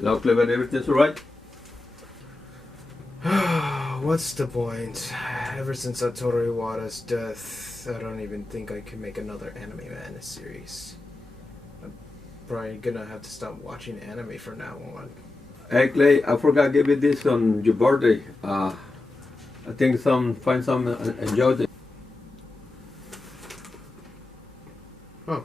Hello, Clever, everything's alright? What's the point? Ever since Satoru Iwata's death, I don't even think I can make another Anime Man series. I'm probably gonna have to stop watching anime from now on. Hey, Clay, I forgot to give you this on your birthday. I think find some enjoy it. Oh.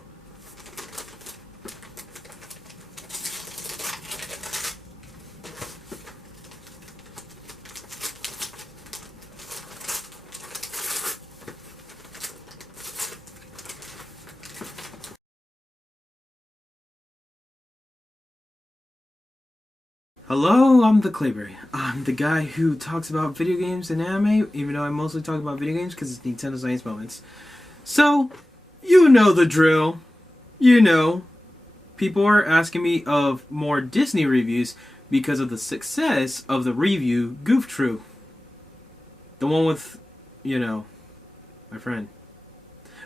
Hello, I'm TheClayberry. I'm the guy who talks about video games and anime, even though I mostly talk about video games because it's Nintendo Science Moments. So, you know the drill. You know. People are asking me of more Disney reviews because of the success of the review Goof True. The one with, my friend.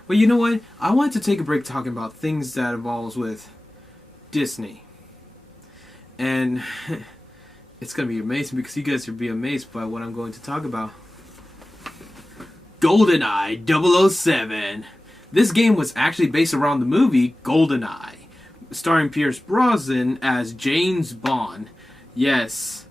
But you know what? I wanted to take a break talking about things that involves with Disney. And it's going to be amazing because you guys will be amazed by what I'm going to talk about. Goldeneye 007. This game was actually based around the movie Goldeneye, starring Pierce Brosnan as James Bond. Yes,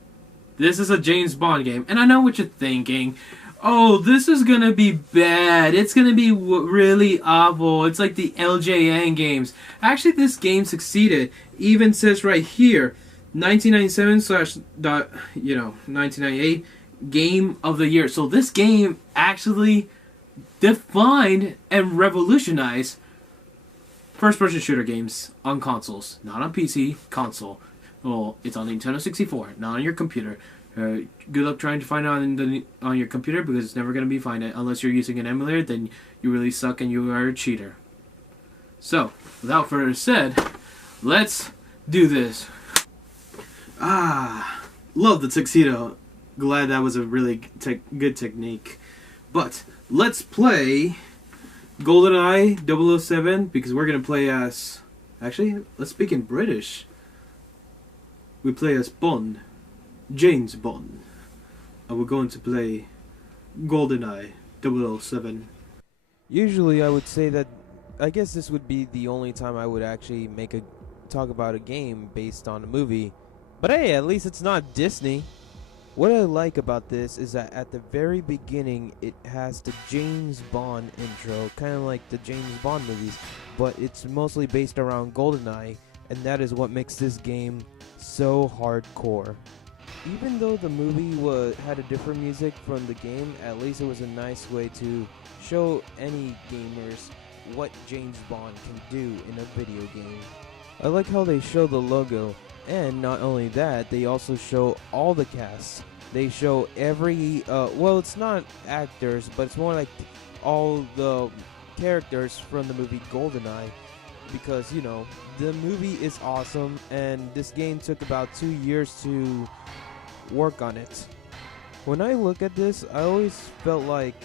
this is a James Bond game. And I know what you're thinking. Oh, this is going to be bad. It's going to be really awful. It's like the LJN games. Actually, this game succeeded. Even says right here, 1997/1998 Game of the Year. So this game actually defined and revolutionized first-person shooter games on consoles. Not on PC, console. Well, it's on Nintendo 64, not on your computer. Good luck trying to find it on your computer because it's never going to be found unless you're using an emulator. Then you really suck and you are a cheater. So, without further said, let's do this. Love the tuxedo. Glad that was a really good technique. But let's play GoldenEye 007 because we're going to play as... Actually, let's speak in British. We play as Bond. James Bond. And we're going to play GoldenEye 007. Usually I would say that I guess this would be the only time I would actually talk about a game based on a movie. But hey, at least it's not Disney. What I like about this is that at the very beginning it has the James Bond intro, kind of like the James Bond movies, but it's mostly based around GoldenEye, and that is what makes this game so hardcore. Even though the movie had a different music from the game, at least it was a nice way to show any gamers what James Bond can do in a video game. I like how they show the logo, and not only that, they also show all the cast. They show every, well, it's not actors, but it's more like all the characters from the movie GoldenEye, because, the movie is awesome, and this game took about 2 years to work on it. When I look at this, I always felt like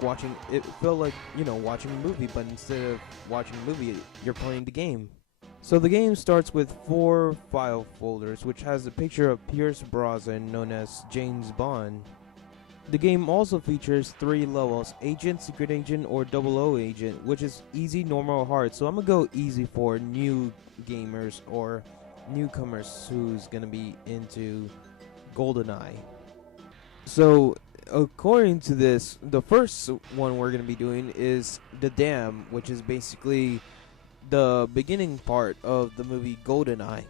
watching watching a movie, but instead of watching a movie, you're playing the game. So the game starts with 4 file folders, which has a picture of Pierce Brosnan, known as James Bond. The game also features 3 levels: Agent, Secret Agent, or 00 Agent, which is easy, normal, or hard. So I'm gonna go easy for new gamers or newcomers who's gonna be into GoldenEye. So according to this, the first one we're gonna be doing is the Dam, which is basically the beginning part of the movie GoldenEye.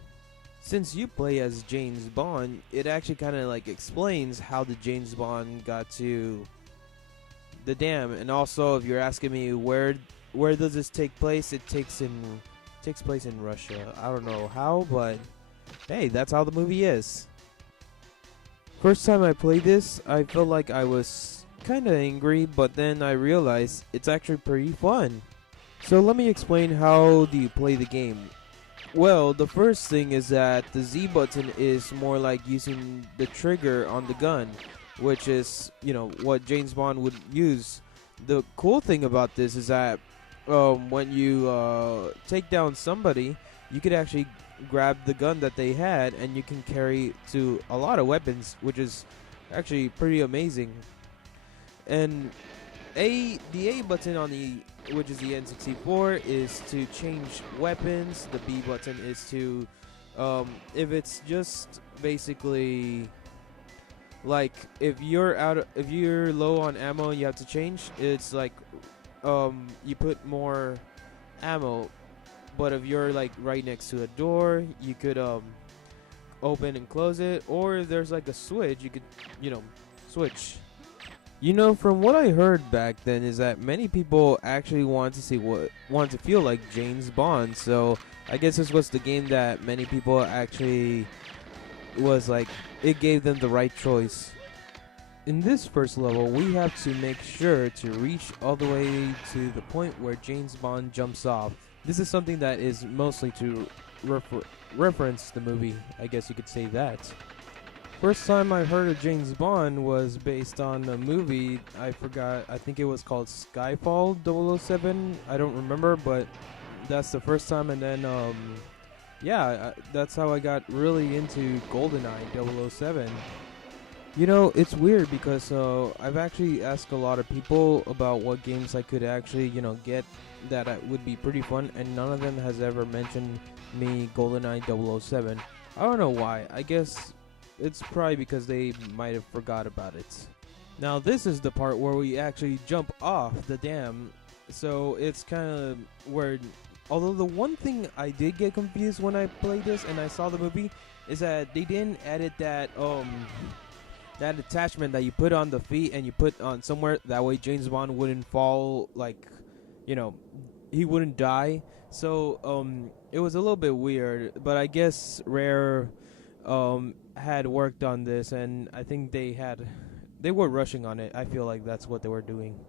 Since you play as James Bond, it actually kind of like explains how the James Bond got to the dam. And also, if you're asking me where does this take place, it takes place in Russia. I don't know how, but hey, that's how the movie is. First time I played this, I felt like I was kind of angry, but then I realized it's actually pretty fun. So let me explain how do you play the game. Well, the first thing is that the Z button is more like using the trigger on the gun, which is, what James Bond would use. The cool thing about this is that when you take down somebody, you could actually grab the gun that they had, and you can carry to a lot of weapons, which is actually pretty amazing. And the A button on which is the N64, is to change weapons. The B button is to, if it's just basically like if you're low on ammo and you have to change, it's like you put more ammo. But if you're like right next to a door, you could open and close it, or if there's like a switch, you could switch. From what I heard back then is that many people actually want to feel like James Bond. So I guess this was the game that many people actually was like, it gave them the right choice. In this first level, we have to make sure to reach all the way to the point where James Bond jumps off. This is something that is mostly to reference the movie, I guess you could say that. First time I heard of James Bond was based on a movie, I forgot, I think it was called Skyfall 007, I don't remember, but that's the first time. And then, that's how I got really into Goldeneye 007. It's weird because I've actually asked a lot of people about what games I could actually, get that would be pretty fun, and none of them has ever mentioned me Goldeneye 007. I don't know why. I guess it's probably because they might have forgot about it. Now this is the part where we actually jump off the dam. So it's kind of where, although the one thing I did get confused when I played this and I saw the movie is that they didn't edit that attachment that you put on the feet and you put on somewhere, that way James Bond wouldn't fall, like, he wouldn't die. So it was a little bit weird, but I guess Rare had worked on this, and I think they were rushing on it. I feel like that's what they were doing.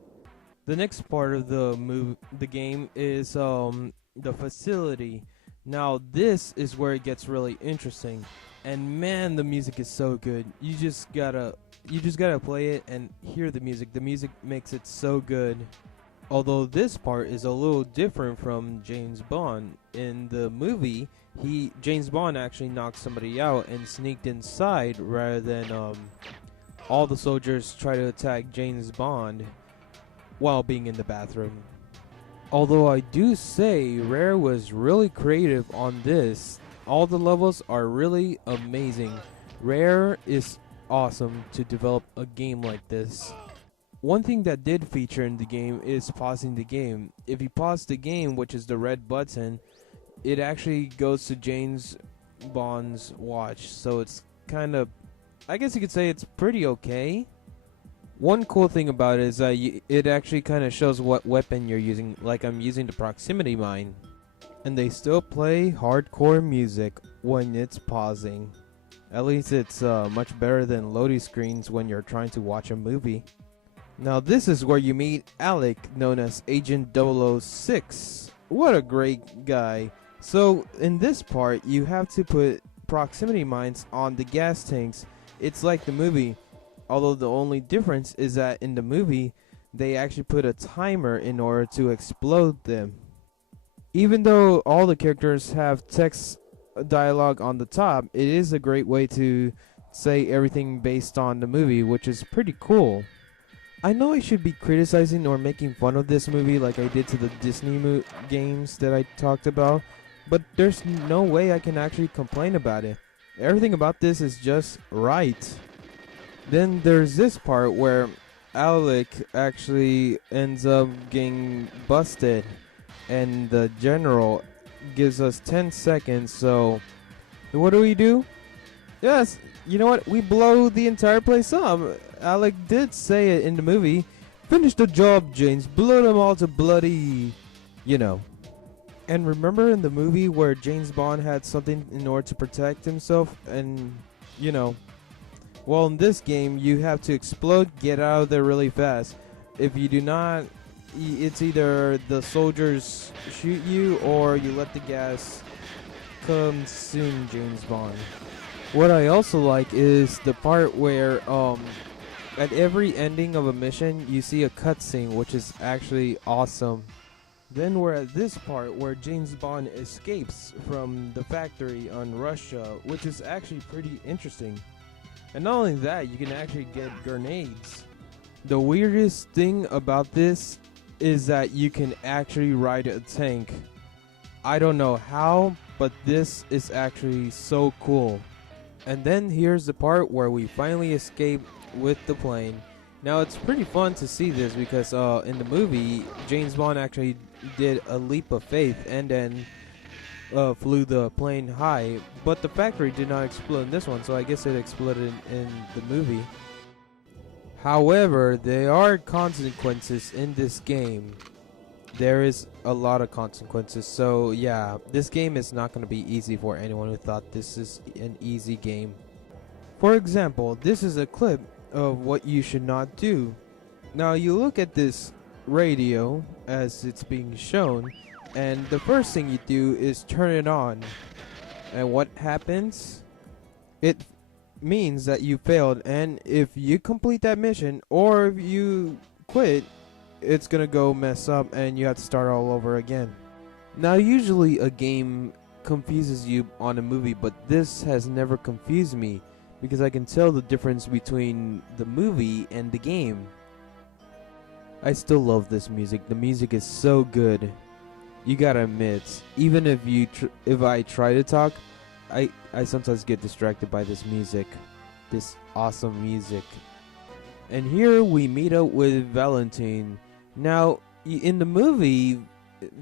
The next part of the game is the facility. Now this is where it gets really interesting, and man, the music is so good. You just gotta play it and hear the music. The music makes it so good. Although this part is a little different from James Bond. In the movie, James Bond actually knocked somebody out and sneaked inside, rather than all the soldiers try to attack James Bond while being in the bathroom. Although I do say Rare was really creative on this. All the levels are really amazing. Rare is awesome to develop a game like this. One thing that did feature in the game is pausing the game. If you pause the game, which is the red button, it actually goes to James Bond's watch. So it's kind of, I guess you could say it's pretty okay. One cool thing about it is that it actually kind of shows what weapon you're using. Like I'm using the proximity mine. And they still play hardcore music when it's pausing. At least it's much better than loading screens when you're trying to watch a movie. Now this is where you meet Alec, known as Agent 006. What a great guy. So in this part, you have to put proximity mines on the gas tanks. It's like the movie, although the only difference is that in the movie, they actually put a timer in order to explode them. Even though all the characters have text dialogue on the top, it is a great way to say everything based on the movie, which is pretty cool. I know I should be criticizing or making fun of this movie like I did to the Disney games that I talked about, but there's no way I can actually complain about it. Everything about this is just right. Then there's this part where Alec actually ends up getting busted, and the general gives us 10 seconds, so what do? Yes, you know what? We blow the entire place up. Alec did say it in the movie. Finish the job, James. Blow them all to bloody, And remember in the movie where James Bond had something in order to protect himself, and, well, in this game, you have to explode, get out of there really fast. If you do not, it's either the soldiers shoot you or you let the gas consume James Bond. What I also like is the part where at every ending of a mission you see a cutscene, which is actually awesome. Then we're at this part where James Bond escapes from the factory on Russia, which is actually pretty interesting. And not only that, you can actually get grenades. The weirdest thing about this is that you can actually ride a tank. I don't know how, but this is actually so cool. And then here's the part where we finally escape with the plane. Now it's pretty fun to see this because in the movie, James Bond actually did a leap of faith and then flew the plane high, but the factory did not explode in this one, so I guess it exploded in the movie. However, there are consequences in this game. There is a lot of consequences, so yeah, this game is not going to be easy for anyone who thought this is an easy game. For example, this is a clip of what you should not do. Now you look at this radio as it's being shown, and the first thing you do is turn it on. And what happens? It means that you failed, and if you complete that mission or if you quit, it's gonna go mess up and you have to start all over again. Now usually a game confuses you on a movie, but this has never confused me because I can tell the difference between the movie and the game. I still love this music. The music is so good. You gotta admit, even if I try to talk, I sometimes get distracted by this music, this awesome music. And here we meet up with Valentine. Now, in the movie,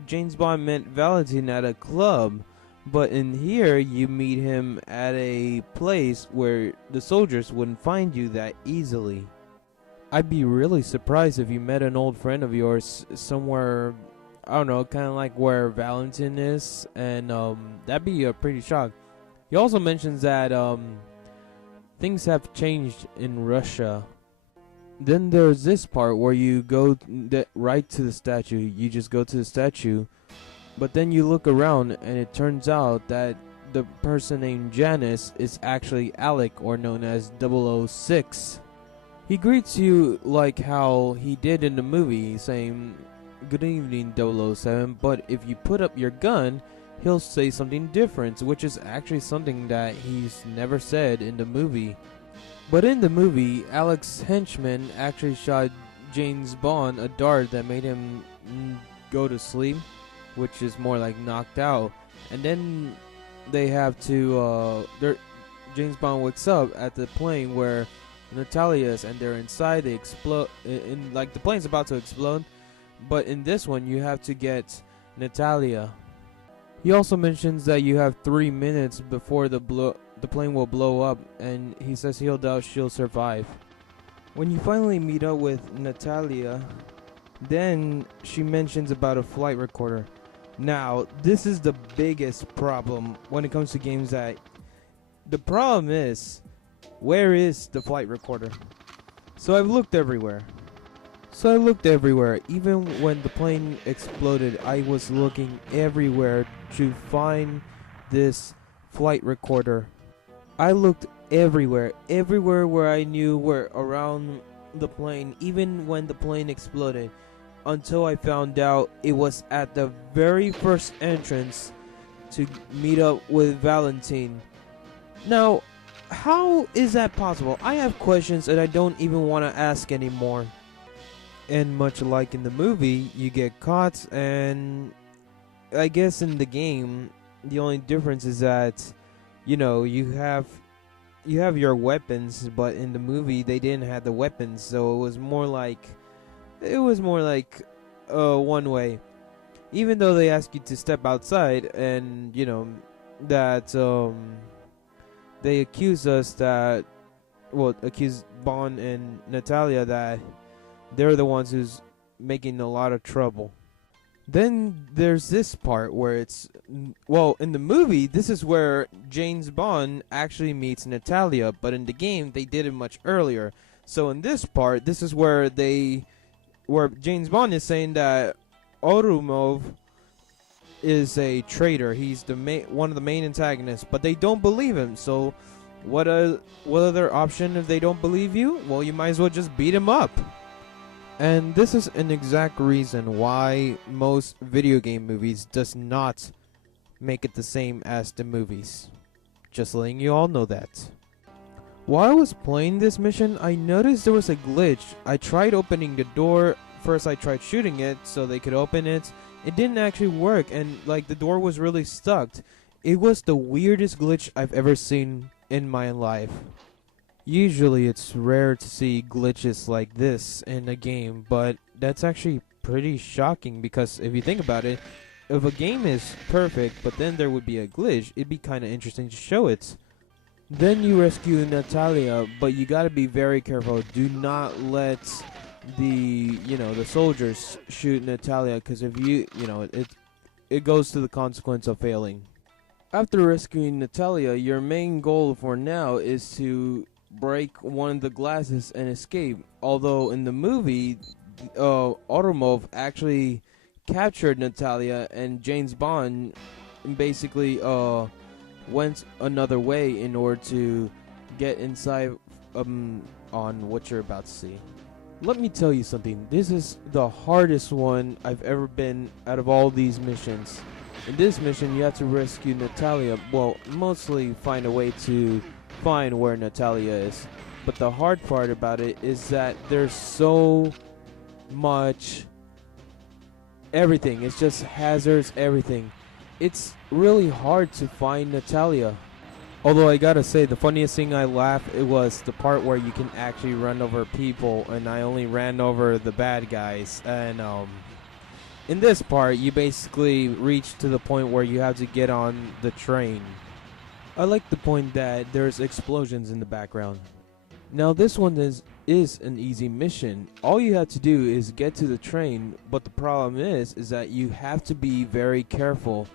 James Bond met Valentine at a club, but in here you meet him at a place where the soldiers wouldn't find you that easily. I'd be really surprised if you met an old friend of yours somewhere, I don't know, kind of like where Valentine is, and that'd be a pretty shock. He also mentions that things have changed in Russia. Then there's this part where you go right to the statue. You just go to the statue, but then you look around and it turns out that the person named Janus is actually Alec, or known as 006. He greets you like how he did in the movie, saying, "Good evening, 007, but if you put up your gun, he'll say something different," which is actually something that he's never said in the movie. But in the movie, Alec's henchman actually shot James Bond a dart that made him go to sleep, which is more like knocked out. And then they have to, James Bond wakes up at the plane where Natalia is, and they're inside. They explode, like the plane's about to explode. But in this one, you have to get Natalia. He also mentions that you have 3 minutes before the plane will blow up, and he says he'll doubt she'll survive. When you finally meet up with Natalia, then she mentions about a flight recorder. Now, this is the biggest problem when it comes to games. That the problem is, where is the flight recorder? So I've looked everywhere. Even when the plane exploded, I was looking everywhere to find this flight recorder. I looked everywhere where I knew were around the plane, even when the plane exploded, until I found out it was at the very first entrance to meet up with Valentine. Now, how is that possible? I have questions that I don't even want to ask anymore. And much like in the movie, you get caught, and I guess in the game, the only difference is that, you know, you have your weapons, but in the movie they didn't have the weapons, so it was more like one way. Even though they ask you to step outside, and you know that they accuse Bond and Natalia that they're the ones who's making a lot of trouble. Then there's this part where it's, well, in the movie, this is where James Bond actually meets Natalia, but in the game, they did it much earlier. So in this part, this is where James Bond is saying that Orumov is a traitor. He's one of the main antagonists, but they don't believe him. So what other option if they don't believe you? Well, you might as well just beat him up. And this is an exact reason why most video game movies does not make it the same as the movies. Just letting you all know that. While I was playing this mission, I noticed there was a glitch. I tried opening the door. First I tried shooting it so they could open it. It didn't actually work, and like the door was really stuck. It was the weirdest glitch I've ever seen in my life. Usually it's rare to see glitches like this in a game, but that's actually pretty shocking because if you think about it, if a game is perfect but then there would be a glitch, it'd be kinda interesting to show it. Then you rescue Natalia, but you gotta be very careful. Do not let the soldiers shoot Natalia, because if it goes to the consequence of failing. After rescuing Natalia, your main goal for now is to break one of the glasses and escape. Although in the movie, Automov actually captured Natalia, and James Bond basically went another way in order to get inside on what you're about to see. Let me tell you something, this is the hardest one I've ever been out of all these missions. In this mission you have to rescue Natalia, well, mostly find a way to find where Natalia is. But the hard part about it is that there's so much everything, it's just hazards, everything. It's really hard to find Natalia. Although I gotta say, the funniest thing I laughed, it was the part where you can actually run over people, and I only ran over the bad guys. And in this part, you basically reach to the point where you have to get on the train. I like the point that there's explosions in the background. Now this one is an easy mission. All you have to do is get to the train, but the problem is that you have to be very careful.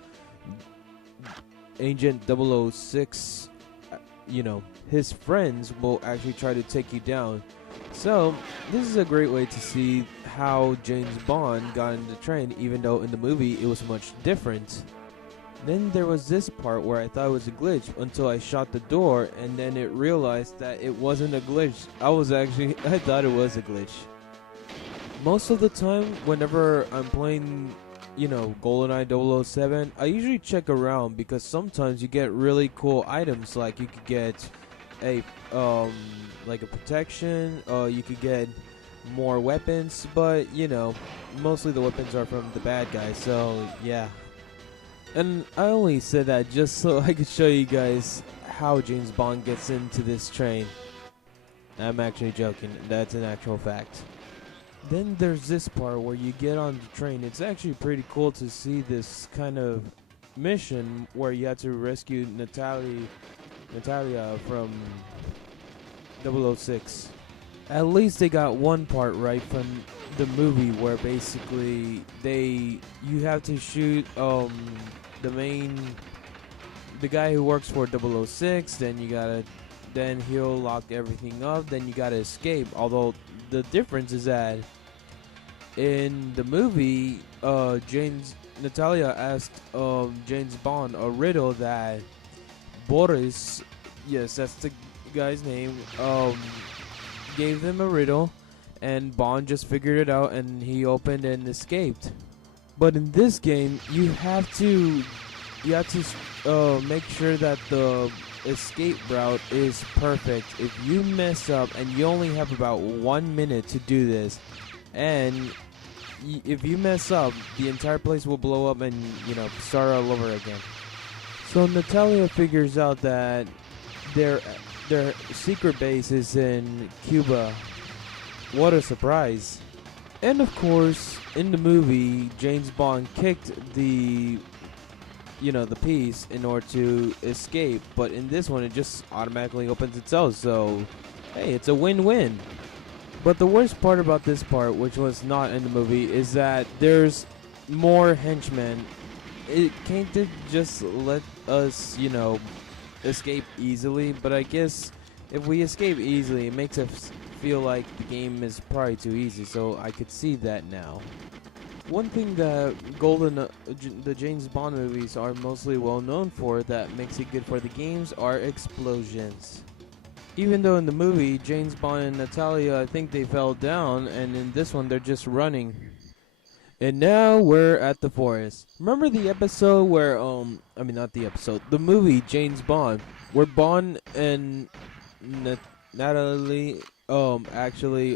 Agent 006, his friends will actually try to take you down. So this is a great way to see how James Bond got in the train, even though in the movie it was much different. Then there was this part where I thought it was a glitch until I shot the door, and then it realized that it wasn't a glitch. I thought it was a glitch. Most of the time, whenever I'm playing Goldeneye 007, I usually check around because sometimes you get really cool items, like you could get a like a protection, you could get more weapons, but mostly the weapons are from the bad guys, so yeah. And I only said that just so I could show you guys how James Bond gets into this train. I'm actually joking, that's an actual fact. Then there's this part where you get on the train. It's actually pretty cool to see this kind of mission where you have to rescue Natalia from 006. At least they got one part right from the movie where basically you have to shoot the guy who works for 006, then he'll lock everything up, then you gotta escape. Although the difference is that in the movie, Natalia asked James Bond a riddle that Boris, yes, that's the guy's name, gave them a riddle, and Bond just figured it out, and he opened and escaped. But in this game, you have to make sure that the escape route is perfect. If you mess up, and you only have about 1 minute to do this, and if you mess up, the entire place will blow up and start all over again. So Natalia figures out that their secret base is in Cuba. What a surprise. And of course, in the movie, James Bond kicked the piece in order to escape, but in this one it just automatically opens itself, so hey, it's a win-win. But the worst part about this part, which was not in the movie, is that there's more henchmen. It can't just let us, escape easily, but I guess if we escape easily, it makes us feel like the game is probably too easy, so I could see that now. One thing that the James Bond movies are mostly well known for that makes it good for the games are explosions. Even though in the movie, James Bond and Natalia, I think they fell down, and in this one, they're just running. And now we're at the forest. Remember the episode where, I mean, not the episode, the movie James Bond, where Bond and Natalie, actually,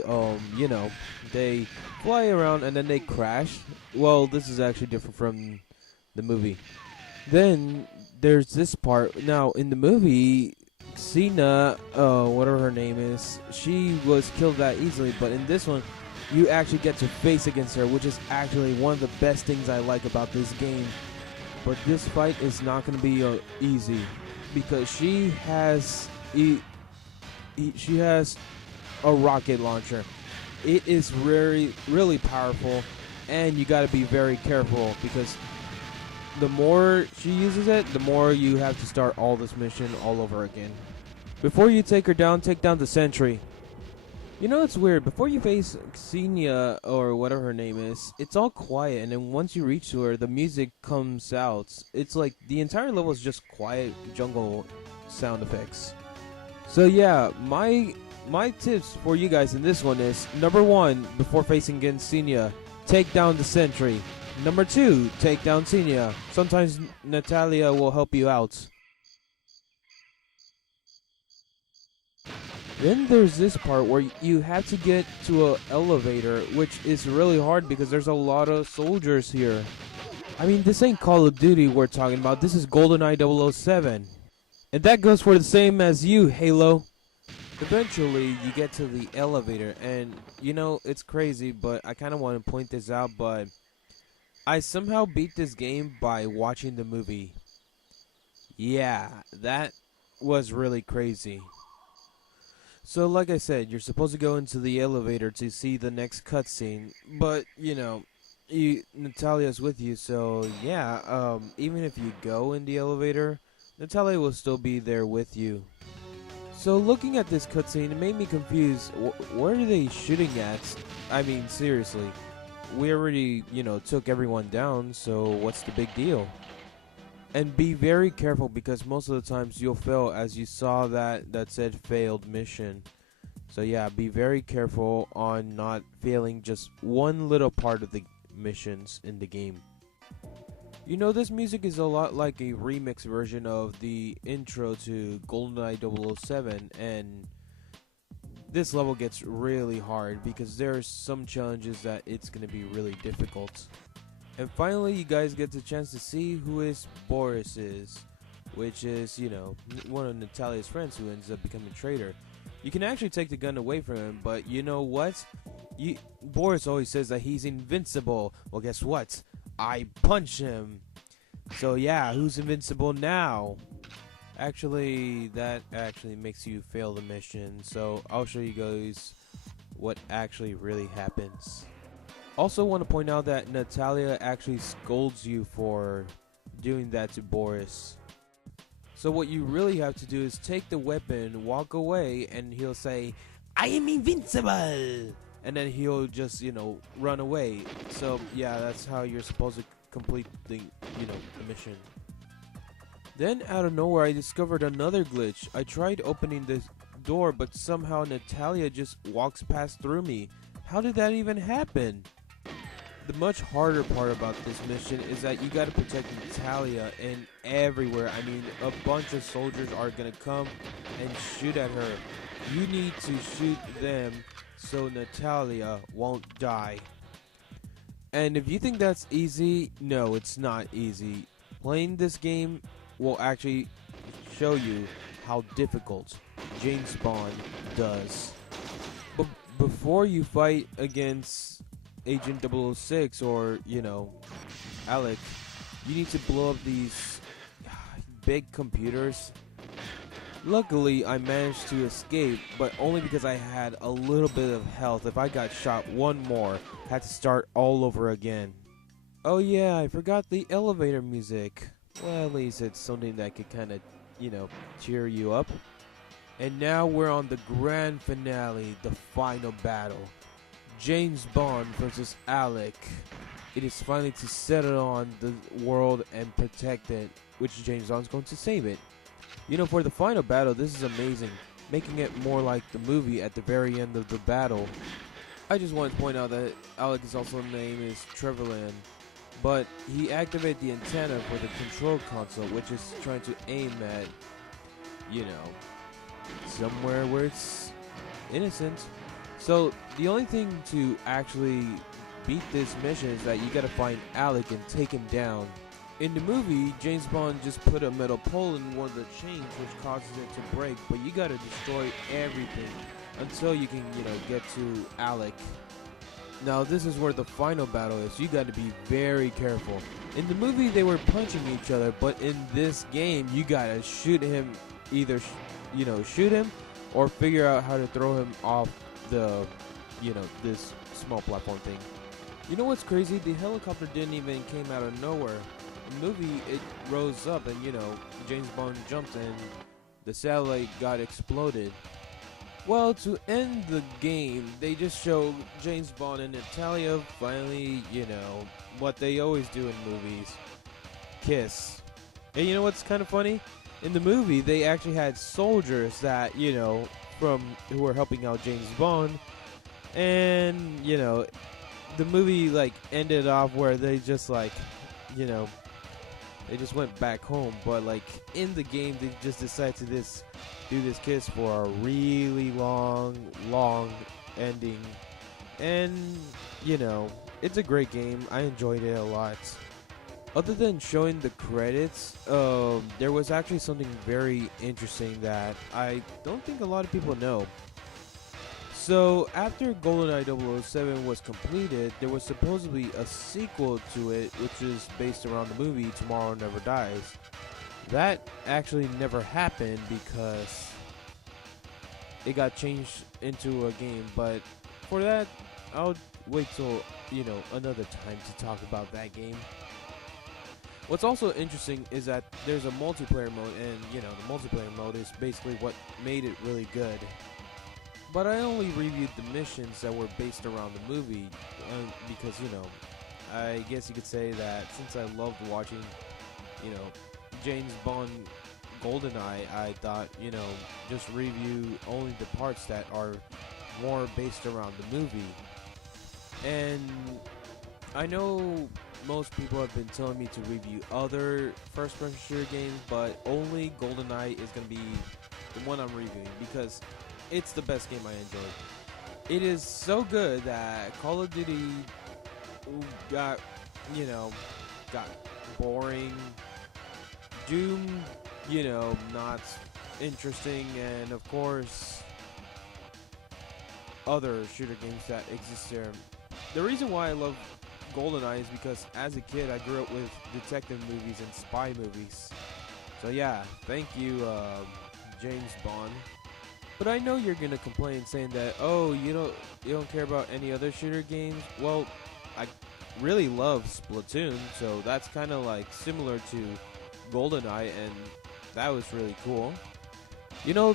you know, they fly around and then they crash. Well, this is actually different from the movie. Then there's this part. Now, in the movie, Cena, whatever her name is, she was killed that easily, but in this one, you actually get to face against her, which is actually one of the best things I like about this game. But this fight is not going to be easy, because she has she has a rocket launcher. It is really powerful, and you got to be very careful, because the more she uses it, the more you have to start all this mission all over again. Before you take her down, take down the sentry. You know, it's weird. Before you face Xenia, or whatever her name is, it's all quiet, and then once you reach to her, the music comes out. It's like the entire level is just quiet jungle sound effects. So yeah, my tips for you guys in this one is, number 1, before facing against Xenia, take down the sentry. Number 2, take down Xenia. Sometimes Natalia will help you out. Then there's this part where you have to get to an elevator, which is really hard because there's a lot of soldiers here. I mean, this ain't Call of Duty we're talking about, this is Goldeneye 007. And that goes for the same as you, Halo. Eventually, you get to the elevator, and you know, it's crazy, but I kind of want to point this out, but I somehow beat this game by watching the movie. Yeah, that was really crazy. So like I said, you're supposed to go into the elevator to see the next cutscene, but you know, Natalia's with you, so yeah, even if you go in the elevator, Natalia will still be there with you. So looking at this cutscene, it made me confused. Where are they shooting at? I mean, seriously, we already, you know, took everyone down, so what's the big deal? And be very careful, because most of the times you'll fail, as you saw that said failed mission. So yeah, be very careful on not failing just one little part of the missions in the game. You know, this music is a lot like a remix version of the intro to GoldenEye 007, and this level gets really hard because there are some challenges that it's going to be really difficult. And finally, you guys get the chance to see who Boris is, which is, you know, one of Natalia's friends who ends up becoming a traitor. You can actually take the gun away from him, but you know what? Boris always says that he's invincible. Well, guess what? I punch him. So yeah, who's invincible now? Actually, that actually makes you fail the mission, so I'll show you guys what actually really happens. Also want to point out that Natalia actually scolds you for doing that to Boris. So what you really have to do is take the weapon, walk away, and he'll say, "I am invincible!" And then he'll just, you know, run away. So yeah, that's how you're supposed to complete the, you know, the mission. Then out of nowhere, I discovered another glitch. I tried opening the door, but somehow Natalia just walks past through me. How did that even happen? The much harder part about this mission is that you gotta protect Natalia, and everywhere, I mean, a bunch of soldiers are gonna come and shoot at her. You need to shoot them so Natalia won't die. And if you think that's easy, no, it's not easy. Playing this game will actually show you how difficult James Bond does. But before you fight against Agent 006 or, you know, Alec, you need to blow up these big computers. Luckily, I managed to escape, but only because I had a little bit of health. If I got shot one more, I had to start all over again. Oh yeah, I forgot the elevator music. Well, at least it's something that could kind of, you know, cheer you up. And now we're on the grand finale, the final battle. James Bond versus Alec. It is finally to settle on the world and protect it, which James Bond's going to save it. You know, for the final battle, this is amazing. making it more like the movie at the very end of the battle. I just wanted to point out that Alec's also name is Trevorland, but he activated the antenna for the control console, which is trying to aim at, you know, somewhere where it's innocent. So the only thing to actually beat this mission is that you gotta find Alec and take him down. In the movie, James Bond just put a metal pole in one of the chains which causes it to break, but you gotta destroy everything until you can, you know, get to Alec. Now this is where the final battle is. You gotta be very careful. In the movie they were punching each other, but in this game you gotta shoot him, either you know, shoot him or figure out how to throw him off the, you know, this small platform thing. You know what's crazy? The helicopter didn't even came out of nowhere. In the movie it rose up and, you know, James Bond jumped and the satellite got exploded. Well, to end the game, they just show James Bond and Natalia finally, you know, what they always do in movies. Kiss. And you know what's kind of funny? In the movie, they actually had soldiers that, you know, who were helping out James Bond. And, you know, the movie, like, ended off where they just, like, you know, they just went back home. But, like, in the game, they just decided to do this kiss for a really long ending. And, you know, it's a great game. I enjoyed it a lot. Other than showing the credits, there was actually something very interesting that I don't think a lot of people know. So, after GoldenEye 007 was completed, there was supposedly a sequel to it, which is based around the movie Tomorrow Never Dies. That actually never happened because it got changed into a game, but for that, I'll wait till, you know, another time to talk about that game. What's also interesting is that there's a multiplayer mode, and, you know, the multiplayer mode is basically what made it really good. But I only reviewed the missions that were based around the movie, because, you know, I guess you could say that since I loved watching, you know, James Bond Goldeneye, I thought, you know, just review only the parts that are more based around the movie. And I know most people have been telling me to review other first-person shooter games, but only GoldenEye is going to be the one I'm reviewing because it's the best game I enjoyed. It is so good that Call of Duty got boring. Doom, you know, not interesting, and of course other shooter games that exist there. The reason why I love GoldenEye is because as a kid I grew up with detective movies and spy movies. So yeah, thank you, James Bond. But I know you're gonna complain saying that, oh, you don't care about any other shooter games. Well, I really love Splatoon, so that's kind of like similar to GoldenEye, and that was really cool. You know,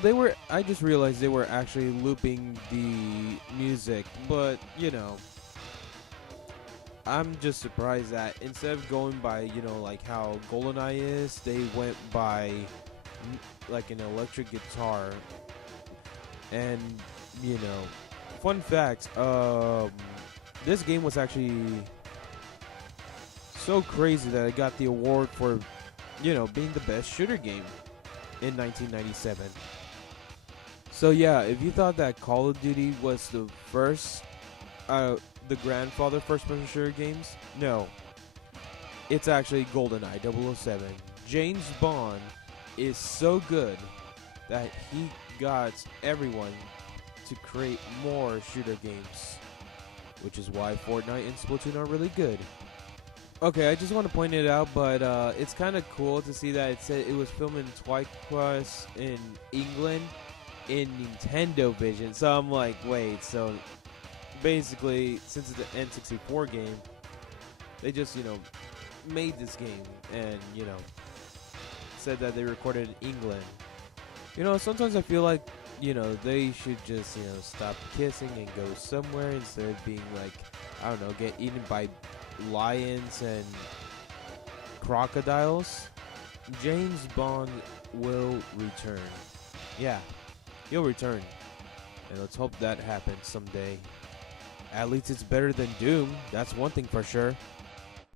I just realized they were actually looping the music, but, you know, I'm just surprised that instead of going by, you know, like how GoldenEye is, they went by like an electric guitar. And, you know, fun fact, this game was actually so crazy that it got the award for, you know, being the best shooter game in 1997. So yeah, if you thought that Call of Duty was the first, the grandfather first-person shooter games, no. It's actually GoldenEye 007. James Bond is so good that he got everyone to create more shooter games, which is why Fortnite and Splatoon are really good. Okay, I just want to point it out, but it's kind of cool to see that it said it was filmed twice in England in Nintendo Vision. So I'm like, wait, so basically, since it's an N64 game, they just, you know, made this game and, you know, said that they recorded in England. You know, sometimes I feel like, you know, they should just, you know, stop kissing and go somewhere instead of being like, I don't know, get eaten by lions and crocodiles. James Bond will return. Yeah. he'll return. And let's hope that happens someday. At least it's better than Doom, that's one thing for sure.